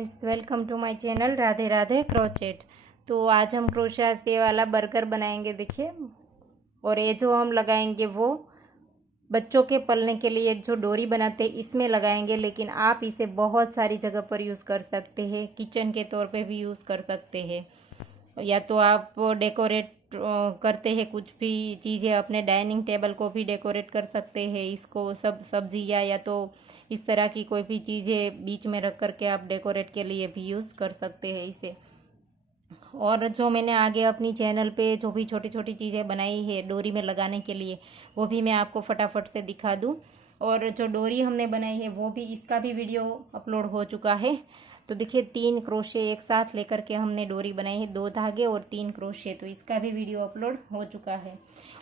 Friends, welcome to my channel Radhe Radhe crochet. तो आज हम क्रोशिया से वाला बर्गर बनाएंगे, देखिए। और ये जो हम लगाएंगे वो बच्चों के पलने के लिए जो डोरी बनाते हैं इसमें लगाएंगे, लेकिन आप इसे बहुत सारी जगह पर यूज़ कर सकते हैं। किचन के तौर पे भी यूज़ कर सकते हैं, या तो आप डेकोरेट करते हैं कुछ भी चीज़ें, अपने डाइनिंग टेबल को भी डेकोरेट कर सकते हैं। इसको सब सब्जियाँ या तो इस तरह की कोई भी चीज़ें बीच में रख करके आप डेकोरेट के लिए भी यूज़ कर सकते हैं इसे। और जो मैंने आगे अपनी चैनल पे जो भी छोटी छोटी चीज़ें बनाई है डोरी में लगाने के लिए, वो भी मैं आपको फटाफट से दिखा दूँ। और जो डोरी हमने बनाई है वो भी, इसका भी वीडियो अपलोड हो चुका है। तो देखिए 3 क्रोशे एक साथ लेकर के हमने डोरी बनाई है, 2 धागे और 3 क्रोशे, तो इसका भी वीडियो अपलोड हो चुका है।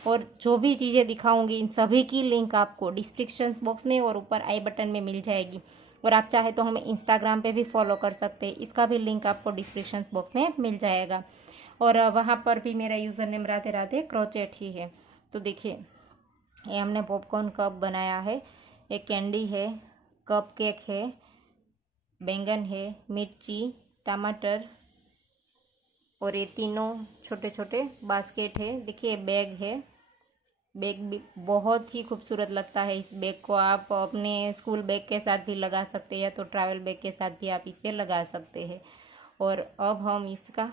और जो भी चीज़ें दिखाऊंगी इन सभी की लिंक आपको डिस्क्रिप्शन बॉक्स में और ऊपर आई बटन में मिल जाएगी। और आप चाहे तो हमें इंस्टाग्राम पे भी फॉलो कर सकते हैं, इसका भी लिंक आपको डिस्क्रिप्शन बॉक्स में मिल जाएगा। और वहाँ पर भी मेरा user name Radhe Radhe crochet ही है। तो देखिए ये हमने पॉपकॉर्न कप बनाया है, एक कैंडी है, कप केक है, बैंगन है, मिर्ची, टमाटर, और ये तीनों छोटे छोटे बास्केट है। देखिए बैग है, बैग भी बहुत ही खूबसूरत लगता है। इस बैग को आप अपने स्कूल बैग के साथ भी लगा सकते हैं, या तो ट्रैवल बैग के साथ भी आप इसे लगा सकते हैं। और अब हम इसका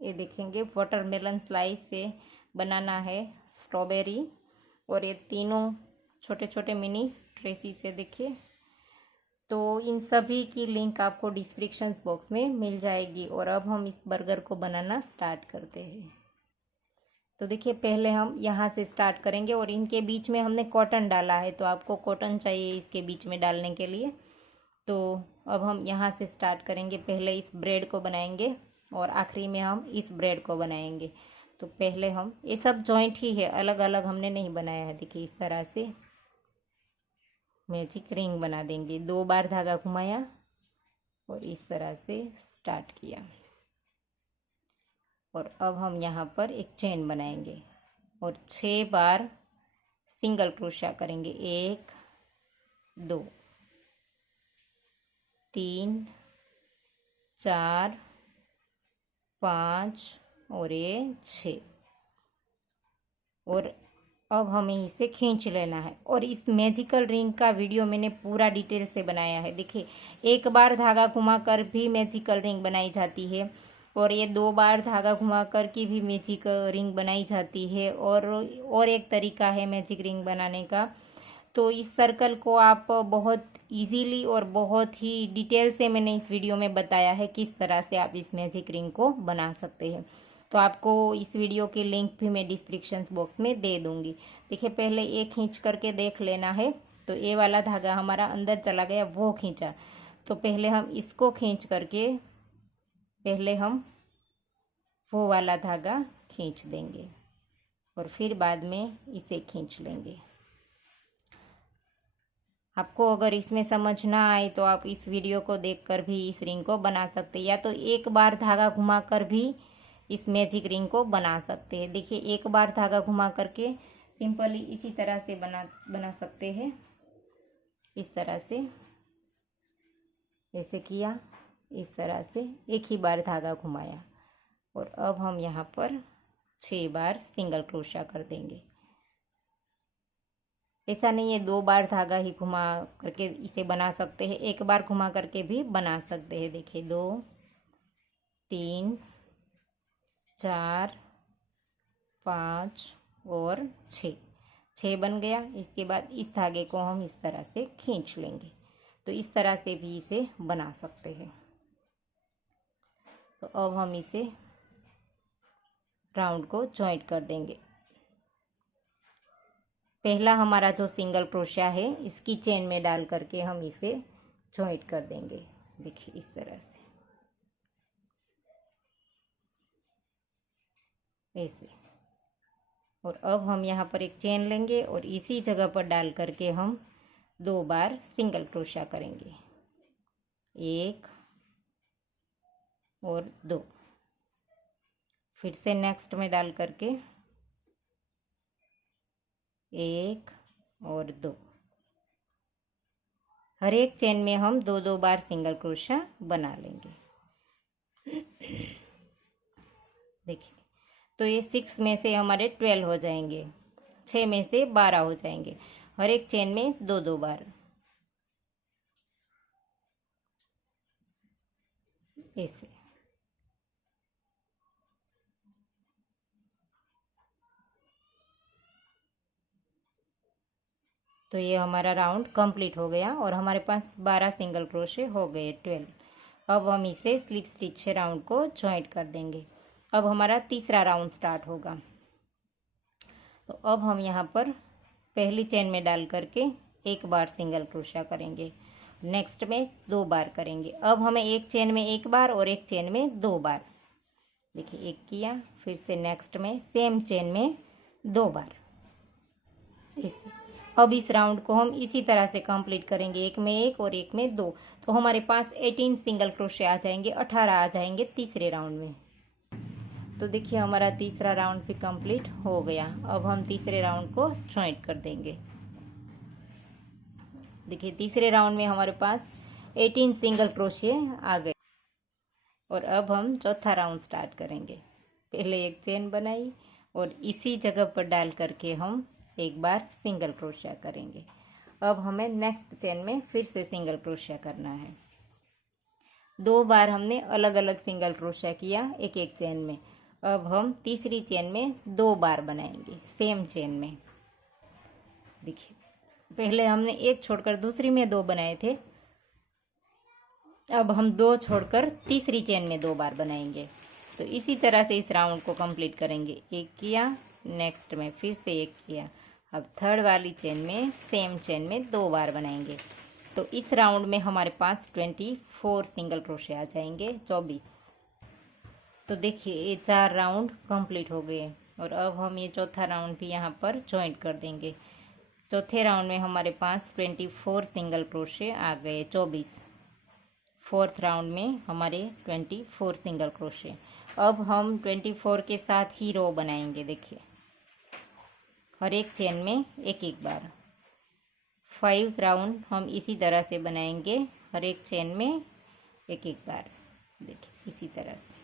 ये देखेंगे, वाटरमेलन स्लाइस से बनाना है स्ट्रॉबेरी, और ये तीनों छोटे छोटे मिनी ट्रेसी से, देखिए। तो इन सभी की लिंक आपको डिस्क्रिप्शन बॉक्स में मिल जाएगी। और अब हम इस बर्गर को बनाना स्टार्ट करते हैं। तो देखिए पहले हम यहाँ से स्टार्ट करेंगे, और इनके बीच में हमने कॉटन डाला है, तो आपको कॉटन चाहिए इसके बीच में डालने के लिए। तो अब हम यहाँ से स्टार्ट करेंगे, पहले इस ब्रेड को बनाएंगे और आखिरी में हम इस ब्रेड को बनाएंगे। तो पहले हम, ये सब जॉइंट ही है, अलग अलग हमने नहीं बनाया है। देखिए इस तरह से मैजिक रिंग बना देंगे, 2 बार धागा घुमाया और इस तरह से स्टार्ट किया। और अब हम यहाँ पर एक चेन बनाएंगे और 6 बार सिंगल क्रोशिया करेंगे। 1 2 3 4 5 और ये 6। और अब हमें इसे खींच लेना है। और इस मैजिकल रिंग का वीडियो मैंने पूरा डिटेल से बनाया है। देखिए 1 बार धागा घुमा कर भी मैजिकल रिंग बनाई जाती है, और ये 2 बार धागा घुमा कर की भी मैजिक रिंग बनाई जाती है। और एक तरीका है मैजिक रिंग बनाने का। तो इस सर्कल को आप बहुत इजीली और बहुत ही डिटेल से मैंने इस वीडियो में बताया है किस तरह से आप इस मैजिक रिंग को बना सकते हैं। तो आपको इस वीडियो की लिंक भी मैं डिस्क्रिप्शन बॉक्स में दे दूंगी। देखिए पहले ये खींच करके देख लेना है। तो ये वाला धागा हमारा अंदर चला गया, वो खींचा। तो पहले हम इसको खींच करके पहले हम वो वाला धागा खींच देंगे, और फिर बाद में इसे खींच लेंगे। आपको अगर इसमें समझ ना आए तो आप इस वीडियो को देखकर भी इस रिंग को बना सकते हैं, या तो 1 बार धागा घुमा कर भी इस मैजिक रिंग को बना सकते हैं। देखिए 1 बार धागा घुमा करके सिंपली इसी तरह से बना सकते हैं। इस तरह से ऐसे किया, इस तरह से 1 ही बार धागा घुमाया। और अब हम यहाँ पर 6 बार सिंगल क्रोशिया कर देंगे। ऐसा नहीं है 2 बार धागा ही घुमा करके इसे बना सकते हैं, 1 बार घुमा करके भी बना सकते हैं। देखिए 2 3 4 5 और 6 बन गया। इसके बाद इस धागे को हम इस तरह से खींच लेंगे। तो इस तरह से भी इसे बना सकते हैं। तो अब हम इसे राउंड को जॉइंट कर देंगे। पहला हमारा जो सिंगल क्रोशिया है इसकी चेन में डाल करके हम इसे जॉइंट कर देंगे। देखिए इस तरह से ऐसे। और अब हम यहाँ पर एक चेन लेंगे और इसी जगह पर डाल करके हम 2 बार सिंगल क्रोशिया करेंगे, 1 और 2। फिर से नेक्स्ट में डाल करके 1 और 2। हर एक चेन में हम 2-2 बार सिंगल क्रोशा बना लेंगे। देखिए, तो ये 6 में से हमारे 12 हो जाएंगे, 6 में से 12 हो जाएंगे। हर एक चेन में 2-2 बार ऐसे। तो ये हमारा राउंड कंप्लीट हो गया और हमारे पास 12 सिंगल क्रोशे हो गए, 12। अब हम इसे स्लिप स्टिच से राउंड को जॉइंट कर देंगे। अब हमारा तीसरा राउंड स्टार्ट होगा। तो अब हम यहाँ पर पहली चेन में डाल करके एक बार सिंगल क्रोशा करेंगे, नेक्स्ट में 2 बार करेंगे। अब हमें एक चेन में 1 बार और एक चेन में 2 बार, देखिए एक किया, फिर से नेक्स्ट में सेम चेन में 2 बार इसे। अब इस राउंड को हम इसी तरह से कंप्लीट करेंगे, एक में 1 और एक में 2। तो हमारे पास 18 सिंगल क्रोशे आ जाएंगे, 18 आ जाएंगे तीसरे राउंड में। तो देखिए हमारा तीसरा राउंड भी कंप्लीट हो गया। अब हम तीसरे राउंड को जॉइंट कर देंगे। देखिए तीसरे राउंड में हमारे पास 18 सिंगल क्रोशे आ गए और अब हम चौथा राउंड स्टार्ट करेंगे। पहले एक चेन बनाई और इसी जगह पर डाल करके हम एक बार सिंगल क्रोशिया करेंगे। अब हमें नेक्स्ट चेन में फिर से सिंगल क्रोशिया करना है। 2 बार हमने अलग अलग सिंगल क्रोशिया किया एक एक चेन में। अब हम तीसरी चेन में 2 बार बनाएंगे सेम चेन में। देखिए पहले हमने एक छोड़कर दूसरी में 2 बनाए थे, अब हम 2 छोड़कर तीसरी चेन में 2 बार बनाएंगे। तो इसी तरह से इस राउंड को कंप्लीट करेंगे। एक किया, नेक्स्ट में फिर से एक किया। अब थर्ड वाली चेन में सेम चेन में 2 बार बनाएंगे। तो इस राउंड में हमारे पास 24 सिंगल क्रोशे आ जाएंगे, 24। तो देखिए ये 4 राउंड कंप्लीट हो गए और अब हम ये चौथा राउंड भी यहाँ पर ज्वाइंट कर देंगे। चौथे राउंड में हमारे पास 24 सिंगल क्रोशे आ गए, 24। फोर्थ राउंड में हमारे 24 सिंगल क्रोशे। अब हम 24 के साथ ही रो बनाएंगे। देखिए हर एक चेन में एक एक बार। 5 राउंड हम इसी तरह से बनाएंगे, हर एक चेन में एक एक बार। देखिए इसी तरह से।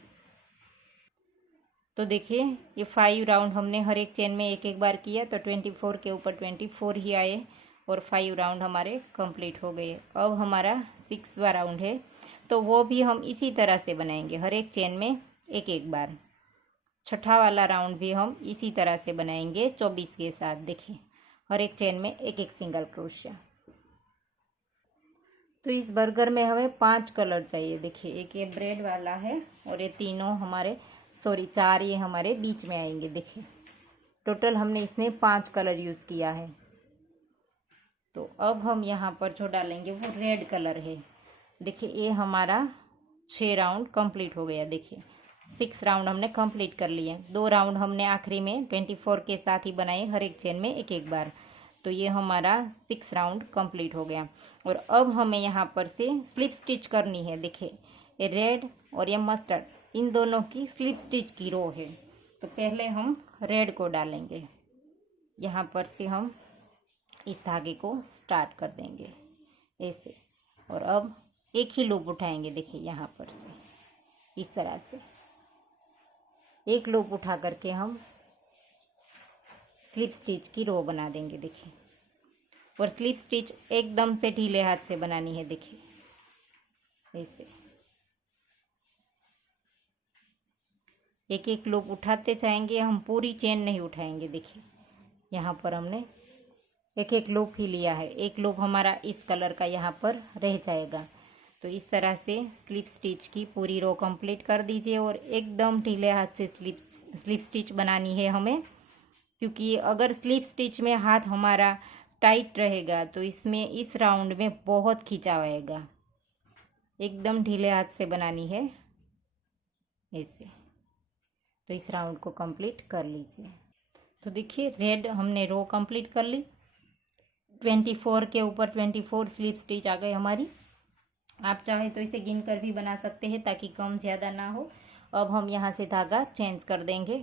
तो देखिए ये 5 राउंड हमने हर एक चेन में एक एक बार किया, तो 24 के ऊपर 24 ही आए और 5 राउंड हमारे कंप्लीट हो गए। अब हमारा 6वां राउंड है, तो वो भी हम इसी तरह से बनाएंगे, हर एक चेन में एक एक बार। छठा वाला राउंड भी हम इसी तरह से बनाएंगे 24 के साथ। देखिए हर एक चेन में एक एक सिंगल क्रोशिया। तो इस बर्गर में हमें 5 कलर चाहिए। देखिए एक ये ब्रेड वाला है और ये तीनों हमारे 4 ये हमारे बीच में आएंगे। देखिए टोटल हमने इसमें 5 कलर यूज़ किया है। तो अब हम यहाँ पर जो डालेंगे वो रेड कलर है। देखिए ये हमारा 6 राउंड कंप्लीट हो गया। देखिए 6 राउंड हमने कंप्लीट कर लिए। 2 राउंड हमने आखिरी में 24 के साथ ही बनाए, हर एक चेन में एक एक बार। तो ये हमारा 6 राउंड कंप्लीट हो गया और अब हमें यहाँ पर से स्लिप स्टिच करनी है। देखिए ये रेड और ये मस्टर्ड, इन दोनों की स्लिप स्टिच की रो है। तो पहले हम रेड को डालेंगे, यहाँ पर से हम इस धागे को स्टार्ट कर देंगे ऐसे, और अब एक ही लूप उठाएंगे। देखिए यहाँ पर से इस तरह से एक लूप उठा करके हम स्लिप स्टिच की रो बना देंगे। देखिए और स्लिप स्टिच एकदम से ढीले हाथ से बनानी है। देखिए ऐसे एक एक लूप उठाते जाएंगे, हम पूरी चेन नहीं उठाएंगे। देखिए यहाँ पर हमने एक एक लूप ही लिया है, एक लूप हमारा इस कलर का यहाँ पर रह जाएगा। तो इस तरह से स्लिप स्टिच की पूरी रो कंप्लीट कर दीजिए और एकदम ढीले हाथ से स्लिप स्टिच बनानी है हमें, क्योंकि अगर स्लिप स्टिच में हाथ हमारा टाइट रहेगा तो इसमें इस राउंड में बहुत खिंचाव आएगा। एकदम ढीले हाथ से बनानी है ऐसे। तो इस राउंड को कंप्लीट कर लीजिए। तो देखिए रेड हमने रो कंप्लीट कर ली, 24 के ऊपर 24 स्लिप स्टिच आ गए हमारी। आप चाहे तो इसे गिन कर भी बना सकते हैं ताकि कम ज़्यादा ना हो। अब हम यहाँ से धागा चेंज कर देंगे।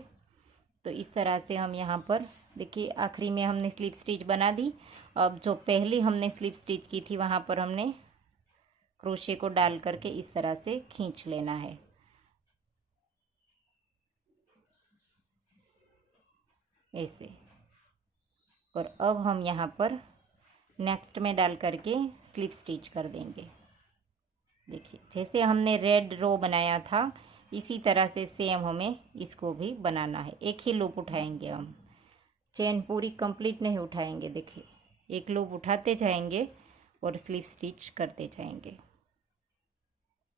तो इस तरह से हम यहाँ पर देखिए आखिरी में हमने स्लिप स्टिच बना दी। अब जो पहली हमने स्लिप स्टिच की थी वहाँ पर हमने क्रोशे को डाल करके इस तरह से खींच लेना है। ऐसे। और अब हम यहाँ पर नेक्स्ट में डाल करके स्लिप स्टिच कर देंगे। देखिए जैसे हमने रेड रो बनाया था इसी तरह से सेम हमें इसको भी बनाना है। एक ही लूप उठाएंगे हम, चेन पूरी कंप्लीट नहीं उठाएंगे। देखिए एक लूप उठाते जाएंगे और स्लिप स्टिच करते जाएंगे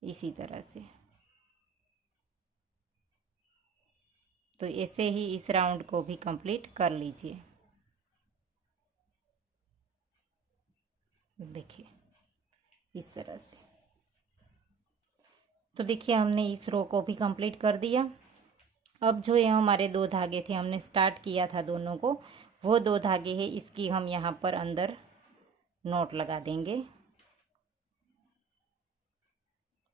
इसी तरह से। तो ऐसे ही इस राउंड को भी कंप्लीट कर लीजिए। देखिए इस तरह से। तो देखिए हमने इस रो को भी कंप्लीट कर दिया। अब जो ये हमारे 2 धागे थे, हमने स्टार्ट किया था दोनों को, वो 2 धागे हैं, इसकी हम यहाँ पर अंदर नॉट लगा देंगे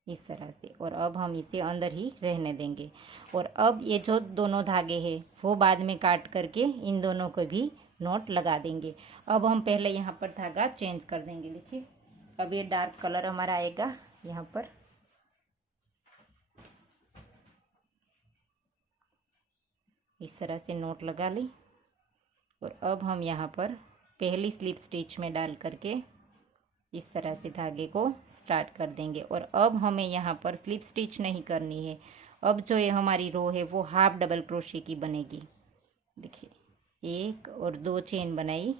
इस तरह से। और अब हम इसे अंदर ही रहने देंगे। और अब ये जो दोनों धागे हैं वो बाद में काट करके इन दोनों को भी नॉट लगा देंगे। अब हम पहले यहाँ पर धागा चेंज कर देंगे। देखिए अब ये डार्क कलर हमारा आएगा यहाँ पर। इस तरह से नॉट लगा ली। और अब हम यहाँ पर पहली स्लिप स्टिच में डाल करके इस तरह से धागे को स्टार्ट कर देंगे। और अब हमें यहाँ पर स्लिप स्टिच नहीं करनी है। अब जो ये हमारी रो है वो हाफ डबल क्रोशे की बनेगी। देखिए 1 और 2 चेन बनाई।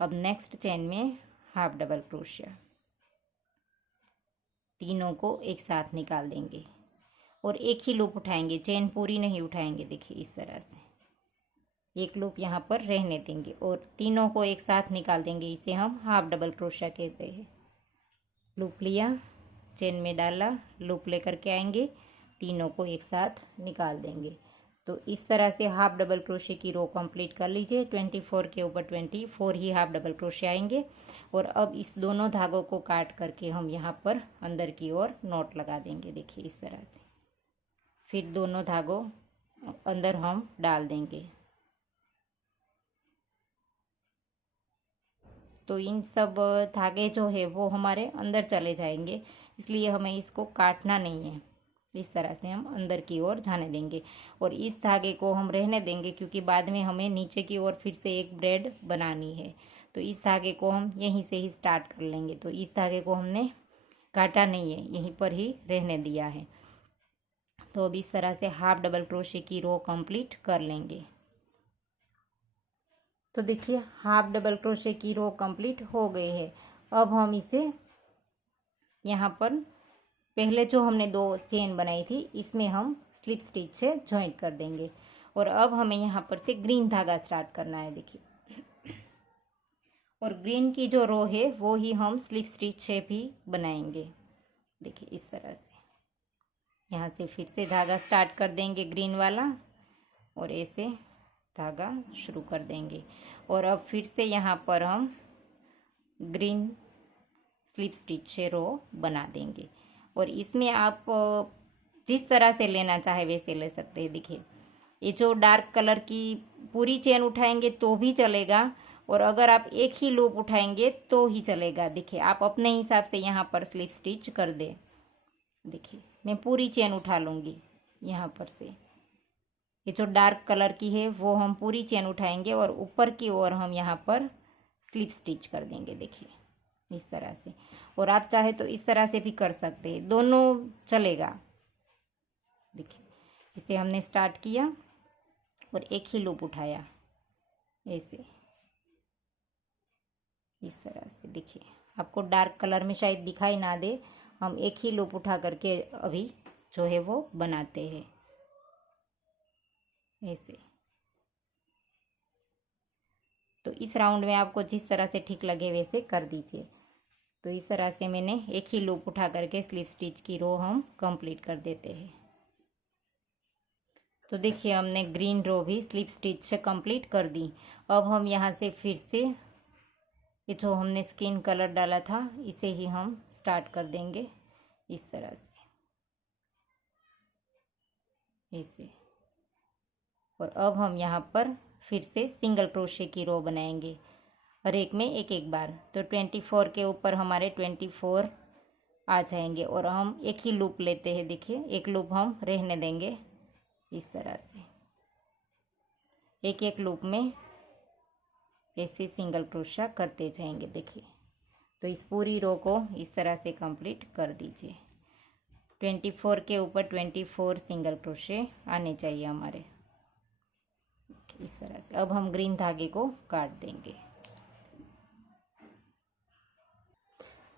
अब नेक्स्ट चेन में हाफ डबल क्रोशिया, तीनों को एक साथ निकाल देंगे और एक ही लूप उठाएंगे, चेन पूरी नहीं उठाएंगे। देखिए इस तरह से एक लूप यहाँ पर रहने देंगे और तीनों को एक साथ निकाल देंगे। इसे हम हाफ डबल क्रोशिया कहते हैं। लूप लिया, चेन में डाला, लूप लेकर के आएंगे, तीनों को एक साथ निकाल देंगे। तो इस तरह से हाफ डबल क्रोशे की रो कंप्लीट कर लीजिए। 24 के ऊपर 24 ही हाफ डबल क्रोशे आएंगे। और अब इस दोनों धागों को काट करके हम यहाँ पर अंदर की ओर नॉट लगा देंगे। देखिए इस तरह से। फिर दोनों धागों अंदर हम डाल देंगे। तो इन सब धागे जो है वो हमारे अंदर चले जाएंगे, इसलिए हमें इसको काटना नहीं है। इस तरह से हम अंदर की ओर जाने देंगे और इस धागे को हम रहने देंगे क्योंकि बाद में हमें नीचे की ओर फिर से एक ब्रेड बनानी है। तो इस धागे को हम यहीं से ही स्टार्ट कर लेंगे। तो इस धागे को हमने काटा नहीं है, यहीं पर ही रहने दिया है। तो अब इस तरह से हाफ डबल क्रोशे की रो कंप्लीट कर लेंगे। तो देखिए हाफ डबल क्रोशे की रो कंप्लीट हो गई है। अब हम इसे यहाँ पर पहले जो हमने 2 चेन बनाई थी इसमें हम स्लिप स्टिच से ज्वाइंट कर देंगे। और अब हमें यहाँ पर से ग्रीन धागा स्टार्ट करना है। देखिए और ग्रीन की जो रो है वो ही हम स्लिप स्टिच से भी बनाएंगे। देखिए इस तरह से यहाँ से फिर से धागा स्टार्ट कर देंगे ग्रीन वाला और ऐसे धागा शुरू कर देंगे। और अब फिर से यहाँ पर हम ग्रीन स्लिप स्टिच से रो बना देंगे। और इसमें आप जिस तरह से लेना चाहे वैसे ले सकते हैं। देखिए ये जो डार्क कलर की पूरी चेन उठाएंगे तो भी चलेगा और अगर आप एक ही लूप उठाएंगे तो ही चलेगा। देखिए आप अपने हिसाब से यहाँ पर स्लिप स्टिच कर दे। देखिए मैं पूरी चेन उठा लूँगी यहाँ पर से। ये जो डार्क कलर की है वो हम पूरी चेन उठाएंगे और ऊपर की ओर हम यहाँ पर स्लिप स्टिच कर देंगे। देखिए इस तरह से। और आप चाहे तो इस तरह से भी कर सकते हैं, दोनों चलेगा। देखिए इसे हमने स्टार्ट किया और एक ही लूप उठाया ऐसे इस तरह से। देखिए आपको डार्क कलर में शायद दिखाई ना दे, हम एक ही लूप उठा करके अभी जो है वो बनाते हैं ऐसे। तो इस राउंड में आपको जिस तरह से ठीक लगे वैसे कर दीजिए। तो इस तरह से मैंने एक ही लूप उठा करके स्लिप स्टिच की रो हम कंप्लीट कर देते हैं। तो देखिए हमने ग्रीन रो भी स्लिप स्टिच से कंप्लीट कर दी। अब हम यहाँ से फिर से ये जो हमने स्किन कलर डाला था इसे ही हम स्टार्ट कर देंगे इस तरह से ऐसे। और अब हम यहाँ पर फिर से सिंगल क्रोशे की रो बनाएंगे और एक में एक एक बार। तो 24 के ऊपर हमारे 24 आ जाएंगे और हम एक ही लूप लेते हैं। देखिए एक लूप हम रहने देंगे इस तरह से, एक एक लूप में ऐसे सिंगल क्रोशा करते जाएंगे। देखिए तो इस पूरी रो को इस तरह से कंप्लीट कर दीजिए। 24 के ऊपर 24 सिंगल क्रोशे आने चाहिए हमारे इस तरह से। अब हम ग्रीन धागे को काट देंगे।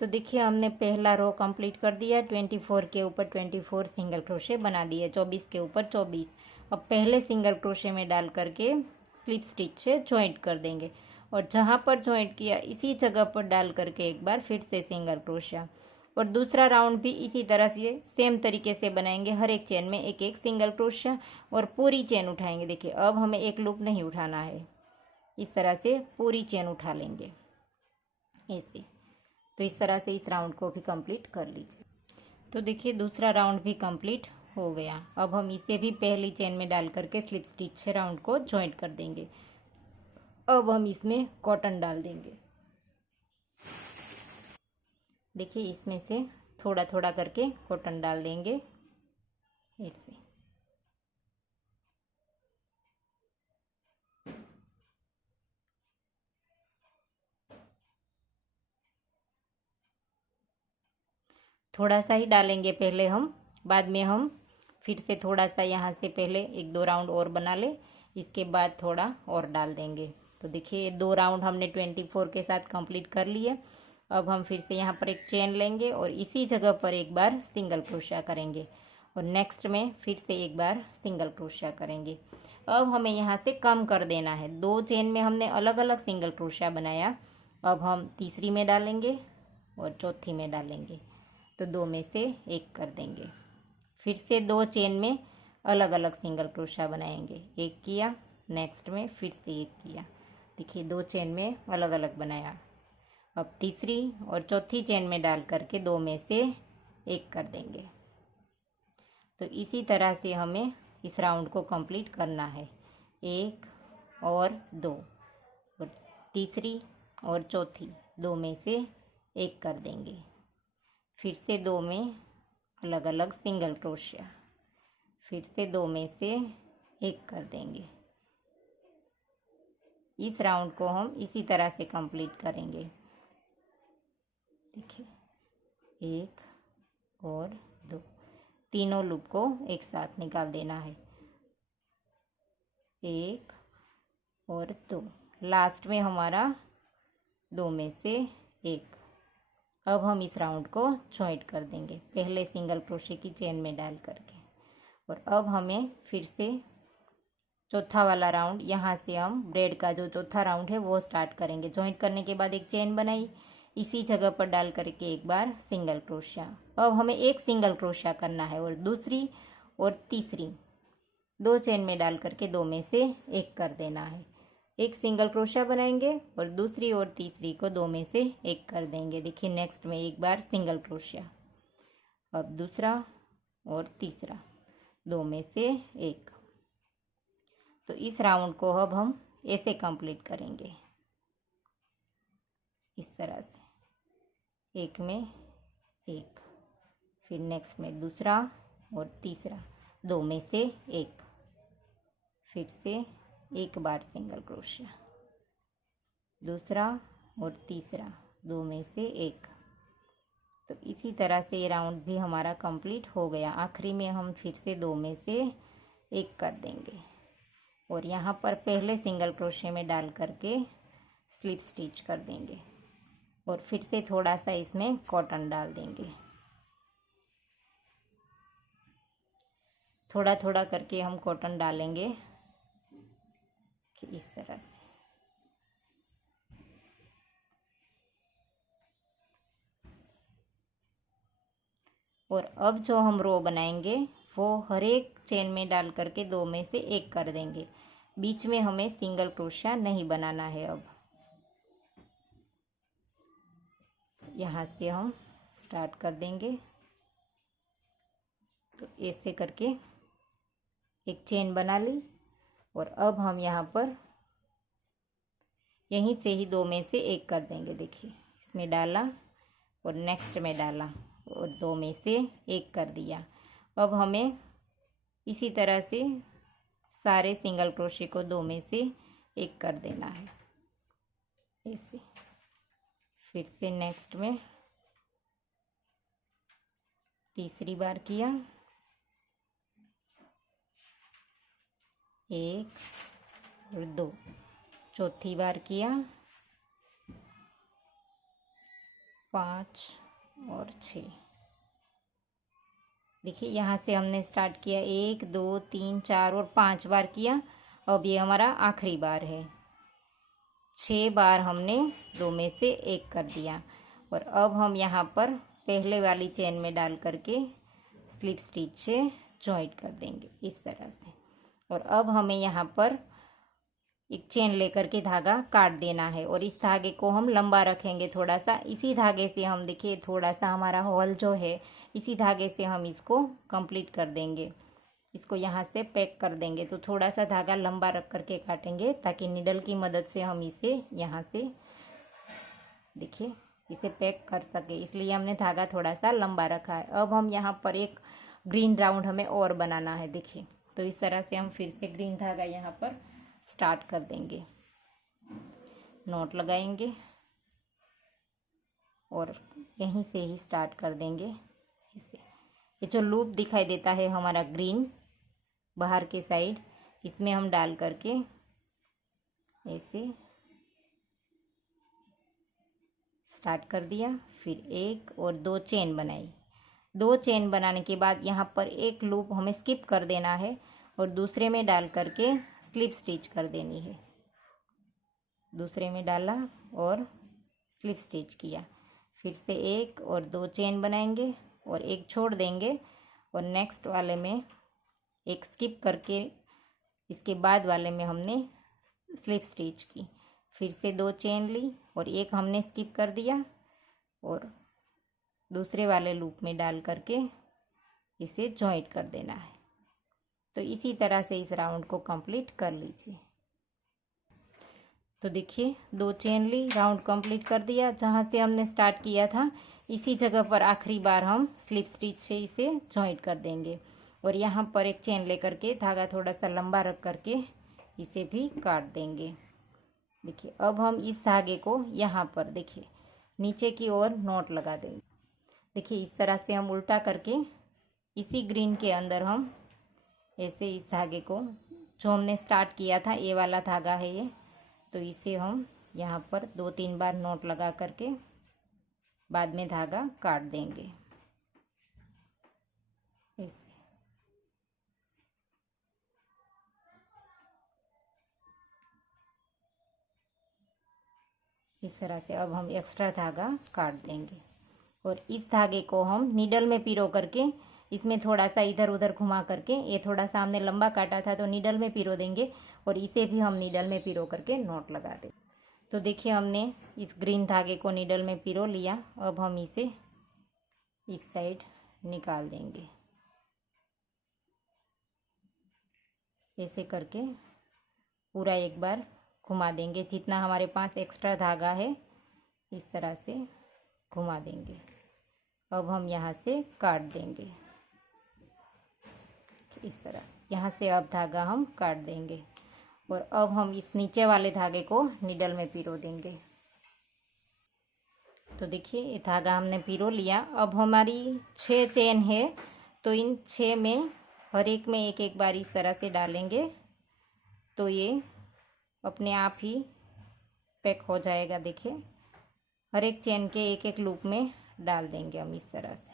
तो देखिए हमने पहला रो कंप्लीट कर दिया। 24 के ऊपर 24 सिंगल क्रोशे बना दिए, 24 के ऊपर 24। अब पहले सिंगल क्रोशे में डाल करके स्लिप स्टिच से ज्वाइंट कर देंगे और जहाँ पर ज्वाइंट किया इसी जगह पर डाल करके एक बार फिर से सिंगल क्रोशा। और दूसरा राउंड भी इसी तरह से सेम तरीके से बनाएंगे। हर एक चेन में एक एक सिंगल क्रोशा और पूरी चेन उठाएंगे। देखिए अब हमें एक लूप नहीं उठाना है, इस तरह से पूरी चेन उठा लेंगे ऐसे। तो इस तरह से इस राउंड को भी कंप्लीट कर लीजिए। तो देखिए दूसरा राउंड भी कंप्लीट हो गया। अब हम इसे भी पहली चेन में डाल करके स्लिप स्टिच से राउंड को ज्वाइंट कर देंगे। अब हम इसमें कॉटन डाल देंगे। देखिए इसमें से थोड़ा थोड़ा करके कॉटन डाल देंगे ऐसे। थोड़ा सा ही डालेंगे पहले हम, बाद में हम फिर से थोड़ा सा यहाँ से पहले एक दो राउंड और बना ले, इसके बाद थोड़ा और डाल देंगे। तो देखिए 2 राउंड हमने 24 के साथ कंप्लीट कर लिए। अब हम फिर से यहाँ पर एक चेन लेंगे और इसी जगह पर एक बार सिंगल क्रोशा करेंगे और नेक्स्ट में फिर से एक बार सिंगल क्रोशा करेंगे। अब हमें यहाँ से कम कर देना है। 2 चेन में हमने अलग अलग सिंगल क्रोशा बनाया, अब हम तीसरी में डालेंगे और चौथी में डालेंगे। तो 2 में से एक कर देंगे। फिर से 2 चेन में अलग अलग सिंगल क्रोशा बनाएंगे। एक किया, नेक्स्ट में फिर से एक किया। देखिए 2 चेन में अलग अलग बनाया। अब तीसरी और चौथी चेन में डाल करके 2 में से एक कर देंगे। तो इसी तरह से हमें इस राउंड को कंप्लीट करना है। 1 और 2 और तीसरी और चौथी 2 में से एक कर देंगे। फिर से 2 में अलग अलग सिंगल क्रोशिया, फिर से 2 में से एक कर देंगे। इस राउंड को हम इसी तरह से कंप्लीट करेंगे। देखिए 1 और 2, तीनों लूप को एक साथ निकाल देना है। 1 और 2, लास्ट में हमारा 2 में से एक। अब हम इस राउंड को ज्वाइंट कर देंगे पहले सिंगल क्रोशे की चेन में डाल करके। और अब हमें फिर से चौथा वाला राउंड, यहाँ से हम ब्रेड का जो चौथा राउंड है वो स्टार्ट करेंगे। ज्वाइंट करने के बाद एक चेन बनाई, इसी जगह पर डाल करके एक बार सिंगल क्रोशा। अब हमें एक सिंगल क्रोशा करना है और दूसरी और तीसरी 2 चेन में डाल करके 2 में से एक कर देना है। एक सिंगल क्रोशा बनाएंगे और दूसरी और तीसरी को 2 में से एक कर देंगे। देखिए नेक्स्ट में एक बार सिंगल क्रोशा, अब दूसरा और तीसरा 2 में से एक। तो इस राउंड को अब हम ऐसे कंप्लीट करेंगे इस तरह से, एक में एक, फिर नेक्स्ट में दूसरा और तीसरा 2 में से एक, फिर से एक बार सिंगल क्रोशिया, दूसरा और तीसरा 2 में से एक। तो इसी तरह से ये राउंड भी हमारा कंप्लीट हो गया। आखिरी में हम फिर से 2 में से एक कर देंगे और यहाँ पर पहले सिंगल क्रोशे में डाल करके स्लिप स्टिच कर देंगे और फिर से थोड़ा सा इसमें कॉटन डाल देंगे। थोड़ा थोड़ा करके हम कॉटन डालेंगे कि इस तरह से। और अब जो हम रो बनाएंगे वो हर एक चेन में डाल करके 2 में से एक कर देंगे। बीच में हमें सिंगल क्रोशा नहीं बनाना है। अब यहाँ से हम स्टार्ट कर देंगे। तो ऐसे करके एक चेन बना ली और अब हम यहाँ पर यहीं से ही दो में से एक कर देंगे। देखिए इसमें डाला और नेक्स्ट में डाला और दो में से एक कर दिया। अब हमें इसी तरह से सारे सिंगल क्रोशे को दो में से एक कर देना है ऐसे। फिर से नेक्स्ट में तीसरी बार किया, एक और दो, चौथी बार किया, 5 और 6। देखिए यहाँ से हमने स्टार्ट किया 1 2 3 4 और 5 बार किया। अब ये हमारा आखिरी बार है। 6 बार हमने दो में से एक कर दिया और अब हम यहाँ पर पहले वाली चेन में डाल करके स्लिप स्टिच से जॉइंट कर देंगे इस तरह से। और अब हमें यहाँ पर एक चेन लेकर के धागा काट देना है और इस धागे को हम लंबा रखेंगे थोड़ा सा। इसी धागे से हम देखिए थोड़ा सा हमारा हॉल जो है इसी धागे से हम इसको कंप्लीट कर देंगे। इसको यहाँ से पैक कर देंगे तो थोड़ा सा धागा लंबा रख करके काटेंगे ताकि निडल की मदद से हम इसे यहाँ से देखिए इसे पैक कर सके, इसलिए हमने धागा थोड़ा सा लंबा रखा है। अब हम यहाँ पर एक ग्रीन राउंड हमें और बनाना है। देखिए तो इस तरह से हम फिर से ग्रीन धागा यहाँ पर स्टार्ट कर देंगे, नॉट लगाएंगे और यहीं से ही स्टार्ट कर देंगे इसे। ये जो लूप दिखाई देता है हमारा ग्रीन बाहर के साइड, इसमें हम डाल करके ऐसे स्टार्ट कर दिया। फिर एक और दो चेन बनाई। दो चेन बनाने के बाद यहाँ पर एक लूप हमें स्किप कर देना है और दूसरे में डाल करके स्लिप स्टिच कर देनी है। दूसरे में डाला और स्लिप स्टिच किया। फिर से एक और दो चेन बनाएंगे और एक छोड़ देंगे और नेक्स्ट वाले में एक स्किप करके इसके बाद वाले में हमने स्लिप स्टिच की। फिर से दो चेन ली और एक हमने स्किप कर दिया और दूसरे वाले लूप में डाल करके इसे जॉइंट कर देना है। तो इसी तरह से इस राउंड को कंप्लीट कर लीजिए। तो देखिए दो चेन ली, राउंड कंप्लीट कर दिया। जहाँ से हमने स्टार्ट किया था इसी जगह पर आखिरी बार हम स्लिप स्टिच से इसे जॉइंट कर देंगे और यहाँ पर एक चेन लेकर के धागा थोड़ा सा लंबा रख करके इसे भी काट देंगे। देखिए अब हम इस धागे को यहाँ पर देखिए नीचे की ओर नॉट लगा देंगे। देखिए इस तरह से हम उल्टा करके इसी ग्रीन के अंदर हम ऐसे इस धागे को जो हमने स्टार्ट किया था, ये वाला धागा है ये, तो इसे हम यहाँ पर 2-3 बार नॉट लगा करके बाद में धागा काट देंगे ऐसे। इस तरह से अब हम एक्स्ट्रा धागा काट देंगे और इस धागे को हम नीडल में पिरो करके इसमें थोड़ा सा इधर उधर घुमा करके, ये थोड़ा सा हमने लंबा काटा था तो नीडल में पिरो देंगे और इसे भी हम नीडल में पिरो करके नॉट लगा दें। तो देखिए हमने इस ग्रीन धागे को नीडल में पिरो लिया। अब हम इसे इस साइड निकाल देंगे ऐसे करके पूरा एक बार घुमा देंगे। जितना हमारे पास एक्स्ट्रा धागा है इस तरह से घुमा देंगे। अब हम यहाँ से काट देंगे इस तरह से। यहाँ से अब धागा हम काट देंगे और अब हम इस नीचे वाले धागे को निडल में पिरो देंगे। तो देखिए ये धागा हमने पिरो लिया। अब हमारी 6 चेन है तो इन 6 में हर एक में एक एक बार इस तरह से डालेंगे तो ये अपने आप ही पैक हो जाएगा। देखिए हर एक चेन के एक एक लूप में डाल देंगे हम इस तरह से।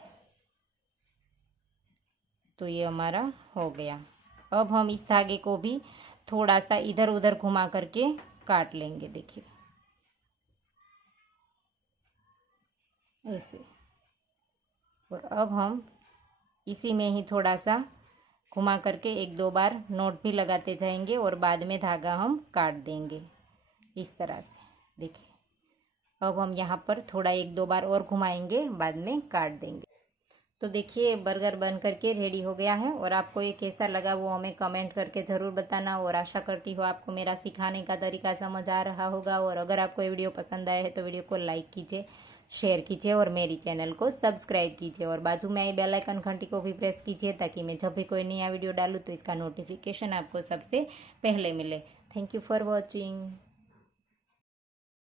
तो ये हमारा हो गया। अब हम इस धागे को भी थोड़ा सा इधर उधर घुमा करके काट लेंगे देखिए ऐसे। और अब हम इसी में ही थोड़ा सा घुमा करके 1-2 बार नॉट भी लगाते जाएंगे और बाद में धागा हम काट देंगे इस तरह से। देखिए अब हम यहाँ पर थोड़ा 1-2 बार और घुमाएंगे, बाद में काट देंगे। तो देखिए बर्गर बन करके रेडी हो गया है, और आपको ये कैसा लगा वो हमें कमेंट करके ज़रूर बताना। और आशा करती हूँ आपको मेरा सिखाने का तरीका समझ आ रहा होगा। और अगर आपको ये वीडियो पसंद आया है तो वीडियो को लाइक कीजिए, शेयर कीजिए और मेरी चैनल को सब्सक्राइब कीजिए। और बाजू में आई बेल आइकन घंटी को भी प्रेस कीजिए, ताकि मैं जब भी कोई नया वीडियो डालूँ तो इसका नोटिफिकेशन आपको सबसे पहले मिले। Thank you for watching.